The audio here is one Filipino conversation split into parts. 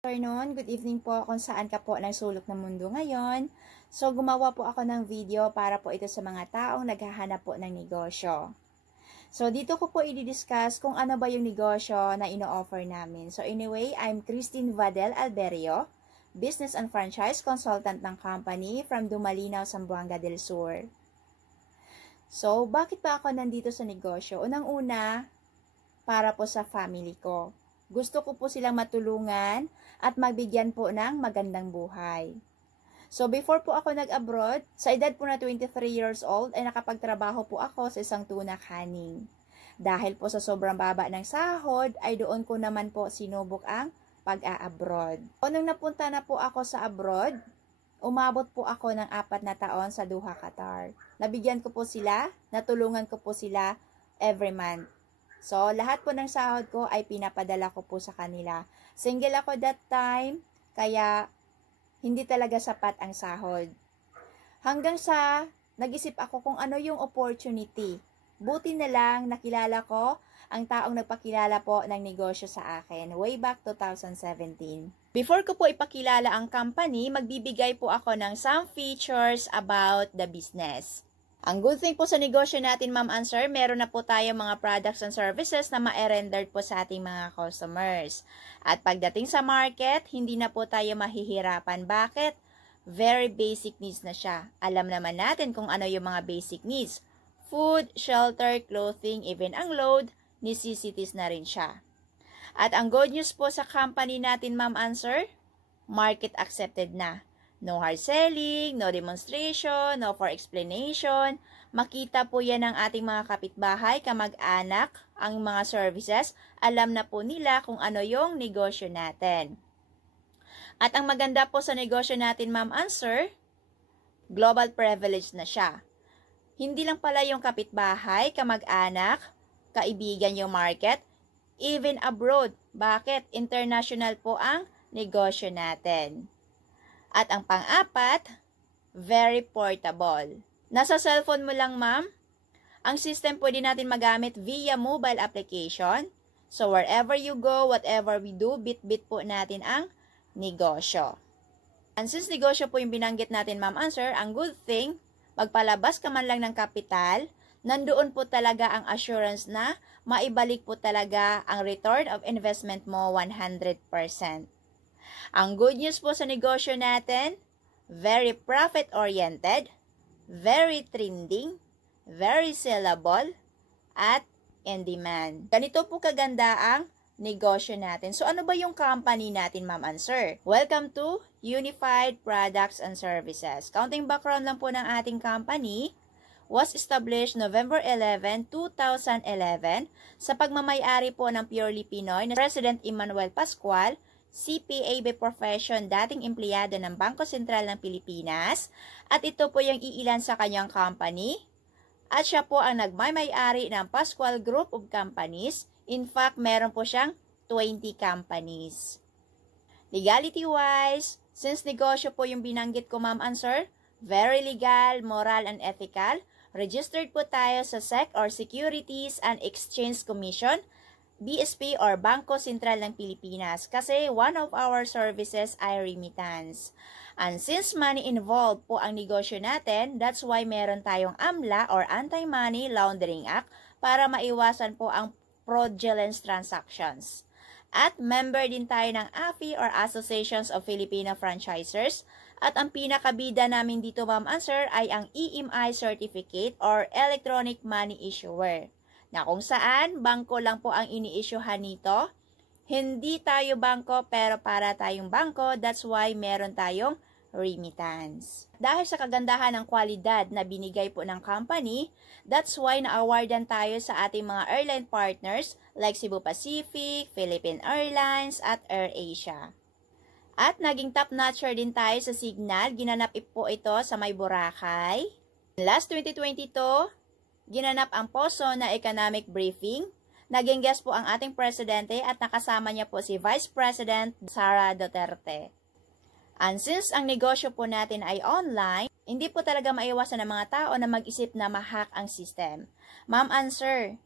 Afternoon, good evening po kung saan ka po ng sulok ng mundo ngayon. So, gumawa po ako ng video para po ito sa mga taong naghahanap po ng negosyo. So, dito ko po i-discuss kung ano ba yung negosyo na ino-offer namin. So, anyway, I'm Christine Vadel Alberio, Business and Franchise Consultant ng company from Dumalinaw, Zamboanga del Sur. So, bakit ba ako nandito sa negosyo? Unang-una, para po sa family ko. Gusto ko po silang matulungan at magbigyan po ng magandang buhay. So, before po ako nag-abroad, sa edad po na 23 years old, ay nakapagtrabaho po ako sa isang tuna canning. Dahil po sa sobrang baba ng sahod, ay doon ko naman po sinubok ang pag-a-abroad. Nung napunta na po ako sa abroad, umabot po ako ng 4 na taon sa Doha, Qatar. Nabigyan ko po sila, natulungan ko po sila every month. So, lahat po ng sahod ko ay pinapadala ko po sa kanila. Single ako that time, kaya hindi talaga sapat ang sahod. Hanggang sa nag-isip ako kung ano yung opportunity. Buti na lang nakilala ko ang taong nagpakilala po ng negosyo sa akin way back 2017. Before ko po ipakilala ang company, magbibigay po ako ng some features about the business. Ang good thing po sa negosyo natin, ma'am and sir, meron na po tayo mga products and services na ma-render po sa ating mga customers. At pagdating sa market, hindi na po tayo mahihirapan. Bakit? Very basic needs na siya. Alam naman natin kung ano yung mga basic needs. Food, shelter, clothing, even ang load, necessities na rin siya. At ang good news po sa company natin, ma'am and sir, market accepted na. No hard selling, no demonstration, no for explanation. Makita po yan ng ating mga kapitbahay, kamag-anak, ang mga services. Alam na po nila kung ano yung negosyo natin. At ang maganda po sa negosyo natin, ma'am and sir, global privilege na siya. Hindi lang pala yung kapitbahay, kamag-anak, kaibigan yung market, even abroad. Bakit? International po ang negosyo natin. At ang pang-apat, very portable. Nasa cellphone mo lang, ma'am. Ang system pwede natin magamit via mobile application. So, wherever you go, whatever we do, bit-bit po natin ang negosyo. And since negosyo po yung binanggit natin, ma'am and sir, ang good thing, magpalabas ka man lang ng kapital, nandoon po talaga ang assurance na maibalik po talaga ang return of investment mo 100%. Ang good news po sa negosyo natin, very profit-oriented, very trending, very sellable, at in demand. Ganito po kaganda ang negosyo natin. So, ano ba yung company natin, ma'am and sir? Welcome to Unified Products and Services. Counting background lang po ng ating company, was established November 11, 2011 sa pagmamayari po ng Purely Pinoy na President Emmanuel Pascual, CPA by profession, dating empleyado ng Bangko Sentral ng Pilipinas, at ito po yung iilan sa kanyang company, at siya po ang nagmay-ari ng Pascual Group of Companies. In fact, meron po siyang 20 companies. Legality-wise, since negosyo po yung binanggit ko, ma'am and sir, very legal, moral, and ethical, registered po tayo sa SEC or Securities and Exchange Commission, BSP or Bangko Sentral ng Pilipinas, kasi one of our services ay remittance. And since money involved po ang negosyo natin, that's why meron tayong AMLA or Anti-Money Laundering Act para maiwasan po ang fraudulent transactions. At member din tayo ng AFI or Associations of Filipino Franchisers. At ang pinakabida namin dito, ma'am and sir, ay ang EMI Certificate or Electronic Money Issuer, na kung saan, bangko lang po ang ini-issuehan nito. Hindi tayo bangko, pero para tayong bangko, that's why meron tayong remittance. Dahil sa kagandahan ng kwalidad na binigay po ng company, that's why na-awardan tayo sa ating mga airline partners like Cebu Pacific, Philippine Airlines, at AirAsia. At naging top-notcher din tayo sa Signal. Ginanap po ito sa May Boracay. Last 2022, ginanap ang POSO na economic briefing. Naging guest po ang ating presidente at nakasama niya po si Vice President Sara Duterte. And since ang negosyo po natin ay online, hindi po talaga maiwasan ng mga tao na mag-isip na ma-hack ang system. Ma'am and sir,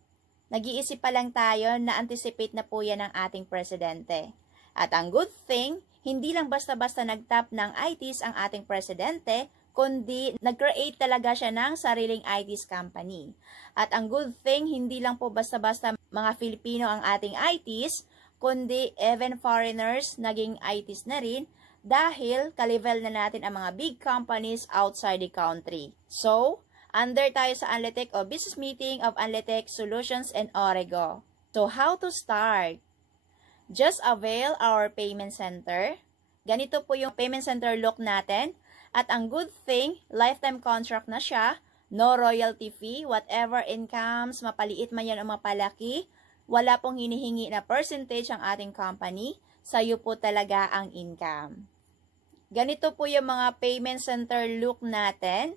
nag-iisip pa lang tayo na anticipate na po yan ng ating presidente. At ang good thing, hindi lang basta-basta nagtap ng ITs ang ating presidente, kundi nag-create talaga siya ng sariling ITs company. At ang good thing, hindi lang po basta-basta mga Filipino ang ating ITs, kundi even foreigners naging ITs na rin dahil ka-level na natin ang mga big companies outside the country. So, under tayo sa Unlitech o Business Meeting of Unlitech Solutions and Orego. So, how to start? Just avail our payment center. Ganito po yung payment center look natin. At ang good thing, lifetime contract na siya. No royalty fee. Whatever incomes, mapaliit man yan o mapalaki, wala pong hinihingi na percentage ang ating company. Sa'yo po talaga ang income. Ganito po yung mga payment center look natin.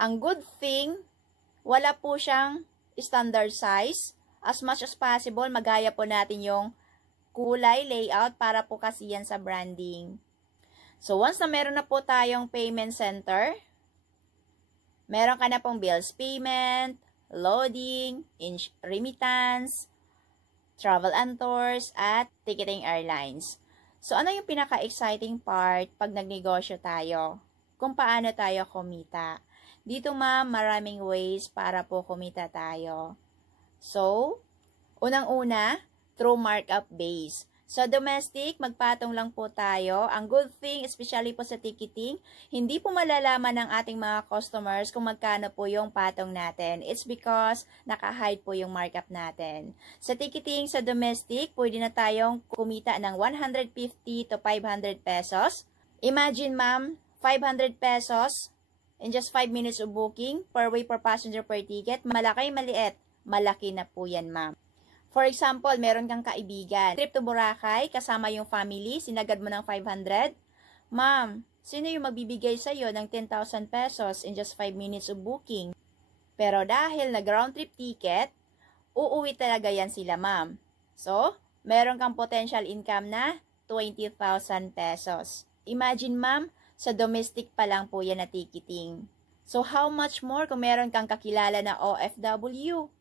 Ang good thing, wala po siyang standard size. As much as possible, magaya po natin yung kulay, layout, para po kasi yan sa branding. So, once na meron na po tayong payment center, meron ka na pong bills payment, loading, remittance, travel and tours, at ticketing airlines. So, ano yung pinaka-exciting part pag nagnegosyo tayo? Kung paano tayo kumita. Dito ma'am, maraming ways para po kumita tayo. So, unang-una, through markup base. So, domestic, magpatong lang po tayo. Ang good thing, especially po sa ticketing, hindi po malalaman ng ating mga customers kung magkano po yung patong natin. It's because naka-hide po yung markup natin. Sa ticketing, sa domestic, pwede na tayong kumita ng 150 to 500 pesos. Imagine ma'am, 500 pesos in just 5 minutes of booking, per way per passenger per ticket. Malaki, maliit. Malaki na po yan ma'am. For example, meron kang kaibigan, trip to Boracay, kasama yung family, sinagad mo ng 500. Ma'am, sino yung magbibigay sa'yo ng 10,000 pesos in just 5 minutes of booking? Pero dahil nag-round trip ticket, uuwi talaga yan sila ma'am. So, meron kang potential income na 20,000 pesos. Imagine ma'am, sa domestic pa lang po yan na ticketing. So, how much more kung meron kang kakilala na OFW?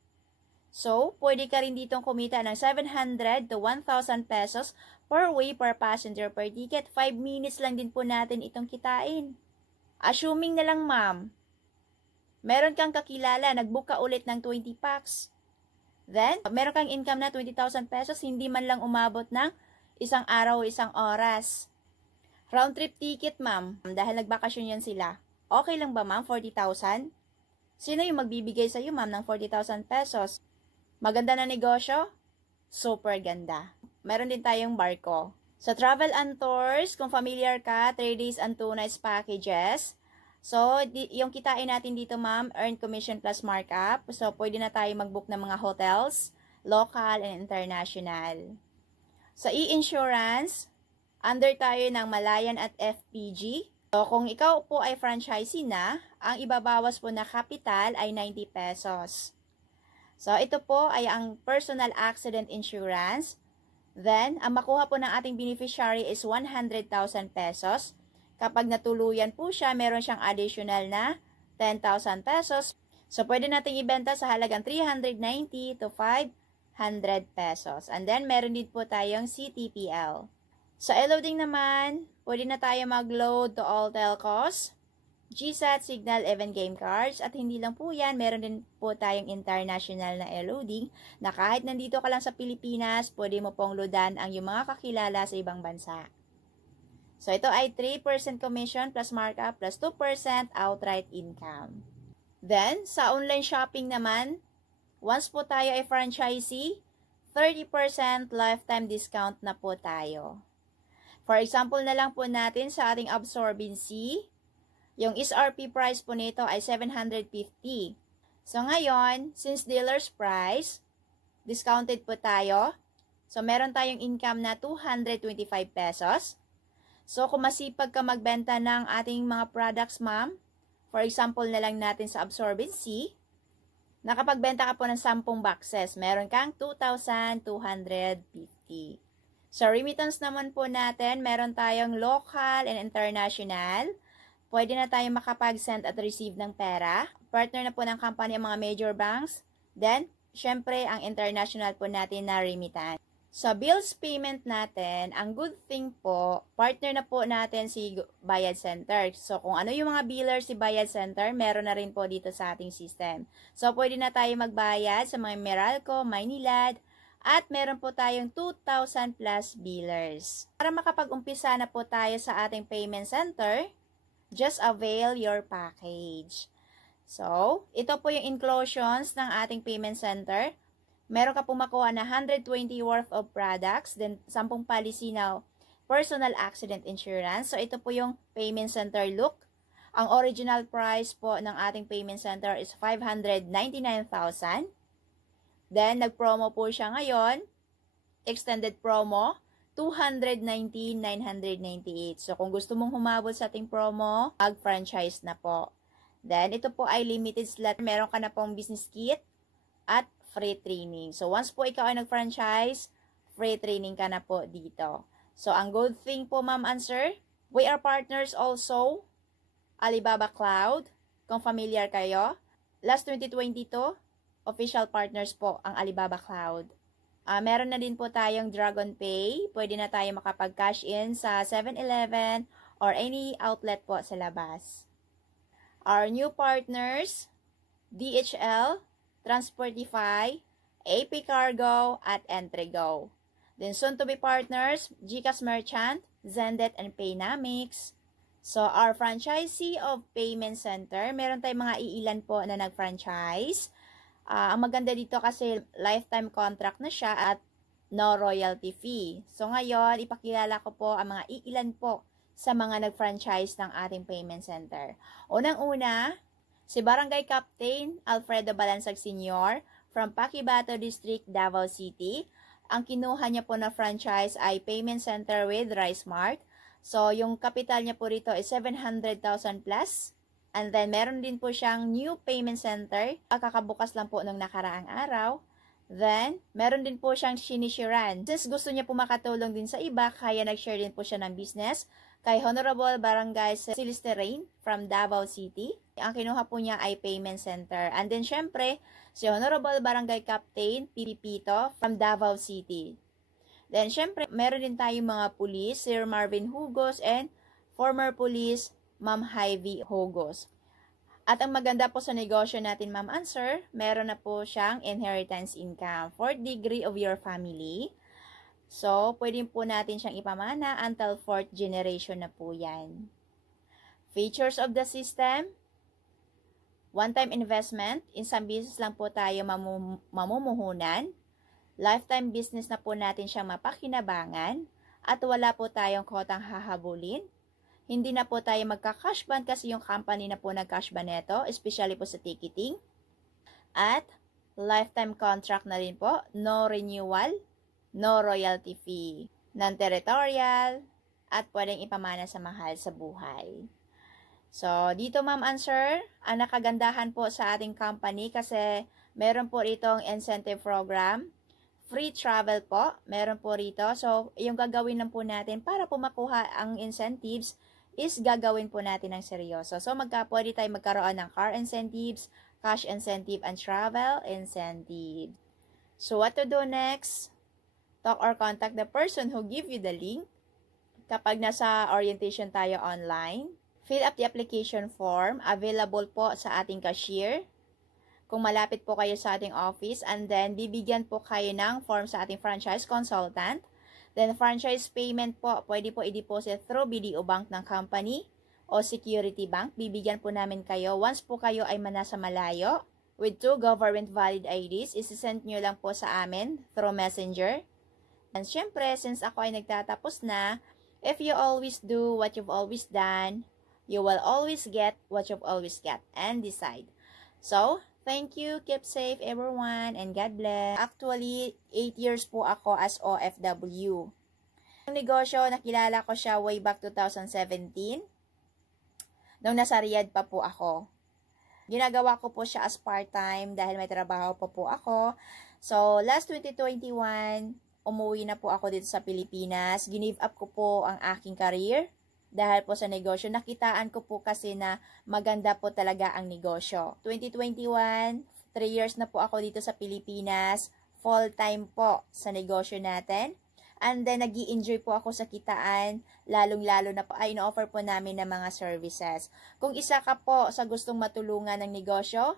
So, pwede ka rin ditong kumita ng 700 to 1,000 pesos per way per passenger per ticket. 5 minutes lang din po natin itong kitain. Assuming na lang ma'am, meron kang kakilala, nagbook ka ulit ng 20 packs. Then, meron kang income na 20,000 pesos, hindi man lang umabot ng isang araw o isang oras. Round trip ticket ma'am, dahil nagbakasyon yan sila. Okay lang ba ma'am, 40,000? Sino yung magbibigay sa'yo ma'am ng 40,000 pesos? Maganda na negosyo? Super ganda. Meron din tayong barko. Sa travel and tours, kung familiar ka, 3 days and 2 nights packages. So, yung kitain natin dito ma'am, earned commission plus markup. So, pwede na tayo mag-book ng mga hotels, local and international. Sa e-insurance, under tayo ng Malayan at FPG. So, kung ikaw po ay franchisee na, ang ibabawas po na capital ay 90 pesos. So, ito po ay ang personal accident insurance. Then, ang makuha po ng ating beneficiary is 100,000 pesos. Kapag natuluyan po siya, meron siyang additional na 10,000 pesos. So, pwede nating ibenta sa halagang 390 to 500 pesos. And then, meron din po tayong CTPL. Sa e-loading naman, pwede na tayo mag-load to all telcos, GSAT, Signal, even game cards. At hindi lang po yan, meron din po tayong international na e-loading na kahit nandito ka lang sa Pilipinas, pwede mo pong loadan ang yung mga kakilala sa ibang bansa. So, ito ay 3% commission plus markup plus 2% outright income. Then, sa online shopping naman, once po tayo ay franchisee, 30% lifetime discount na po tayo. For example na lang po natin sa ating absorbency, yung SRP price po nito ay 750. So, ngayon, since dealer's price, discounted po tayo. So, meron tayong income na 225 pesos. So, kung masipag ka magbenta ng ating mga products, ma'am, for example na lang natin sa absorbency, nakapagbenta ka po ng 10 boxes, meron kang 2,250. So, remittance naman po natin, meron tayong local and international. Pwede na tayong makapag-send at receive ng pera. Partner na po ng company ang mga major banks. Then, syempre, ang international po natin na remittance. Sa bills payment natin, ang good thing po, partner na po natin si Bayad Center. So, kung ano yung mga biller si Bayad Center, meron na rin po dito sa ating system. So, pwede na tayo magbayad sa mga Meralco, Maynilad, at meron po tayong 2,000 plus billers. Para makapag-umpisa na po tayo sa ating payment center, just avail your package. So, ito po yung inclusions ng ating payment center. Meron ka pong makuha na 120 worth of products, then 10 policy na personal accident insurance. So, ito po yung payment center look. Ang original price po ng ating payment center is 599,000. Then, nag-promo po siya ngayon. Extended promo, 219,998. So, kung gusto mong humabol sa ating promo, mag-franchise na po. Then, ito po ay limited slot. Meron ka na pong business kit at free training. So, once po ikaw ay nag-franchise, free training ka na po dito. So, ang good thing po, ma'am and sir, we are partners also, Alibaba Cloud, kung familiar kayo. Last 2022, official partners po ang Alibaba Cloud. Meron na din po tayong Dragon Pay. Pwede na tayo makapag-cash in sa 7-Eleven or any outlet po sa labas. Our new partners, DHL, Transportify, AP Cargo, at Entrego. Then soon to be partners, GCash Merchant, Zendet, and Paynamics. So, our franchisee of payment center, meron tayong mga iilan po na nag-franchise. Ang maganda dito kasi lifetime contract na siya at no royalty fee. So, ngayon, ipakilala ko po ang mga iilan po sa mga nag-franchise ng ating payment center. Unang-una, si Barangay Captain Alfredo Balansag Sr. from Paquibato District, Davao City. Ang kinuha niya po na franchise ay Payment Center with Rice Mart. So, yung kapital niya po rito is 700,000 plus. And then, meron din po siyang new payment center. Kakabukas lang po nung nakaraang araw. Then, meron din po siyang sinishiran. Since gusto niya po makatulong din sa iba, kaya nag-share din po siya ng business kay Honorable Barangay Celeste Rain from Davao City. Ang kinuha po niya ay payment center. And then, syempre, si Honorable Barangay Captain Pipito from Davao City. Then, syempre, meron din tayong mga police, Sir Marvin Hugos and former police, Ma'am Hyvie Hugos. At ang maganda po sa negosyo natin, ma'am and sir, meron na po siyang inheritance income, 4th degree of your family. So, pwede po natin siyang ipamana until 4th generation na po yan. Features of the system, one-time investment, isang business lang po tayo mamumuhunan, lifetime business na po natin siyang mapakinabangan, at wala po tayong kotang hahabulin. Hindi na po tayo magka-cash ban kasi yung company na po nag-cash ban neto, especially po sa ticketing. At lifetime contract na rin po, no renewal, no royalty fee, non-territorial, at pwedeng ipamana sa mahal sa buhay. So, dito ma'am and sir, ang nakagandahan po sa ating company kasi meron po itong incentive program, free travel po, meron po rito. So, yung gagawin lang po natin para po makuha ang incentives is gagawin po natin ng seryoso. So, pwede tayo magkaroon ng car incentives, cash incentive, and travel incentive. So, what to do next? Talk or contact the person who give you the link. Kapag nasa orientation tayo online, fill up the application form. Available po sa ating cashier. Kung malapit po kayo sa ating office, and then bibigyan po kayo ng form sa ating franchise consultant. Then, franchise payment po, pwede po i-deposit through BDO Bank ng company o Security Bank. Bibigyan po namin kayo. Once po kayo ay manasa malayo, with 2 government valid IDs, isi-send nyo lang po sa amin through Messenger. And syempre, since ako ay nagtatapos na, if you always do what you've always done, you will always get what you've always got and decide. So, thank you, keep safe everyone, and God bless. Actually, 8 years po ako as OFW. Ang negosyo, nakilala ko siya way back 2017, nung nasa Riyadh pa po ako. Ginagawa ko po siya as part-time dahil may trabaho po ako. So, last 2021, umuwi na po ako dito sa Pilipinas. Give up ko po ang aking career dahil po sa negosyo. Nakitaan ko po kasi na maganda po talaga ang negosyo. 2021, 3 years na po ako dito sa Pilipinas. full-time po sa negosyo natin. And then, nag-i-enjoy po ako sa kitaan, lalong-lalo na po ay ino-offer po namin ng mga services. Kung isa ka po sa gustong matulungan ng negosyo,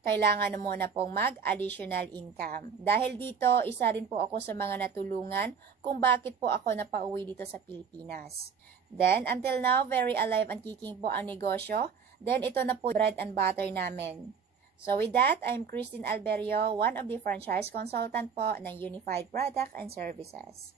kailangan mo na pong mag-additional income. Dahil dito, isa rin po ako sa mga natulungan kung bakit po ako napauwi dito sa Pilipinas. Then, until now, very alive and kicking po ang negosyo. Then, ito na po bread and butter namin. So, with that, I'm Christine Alberio, one of the franchise consultant po ng Unified Product and Services.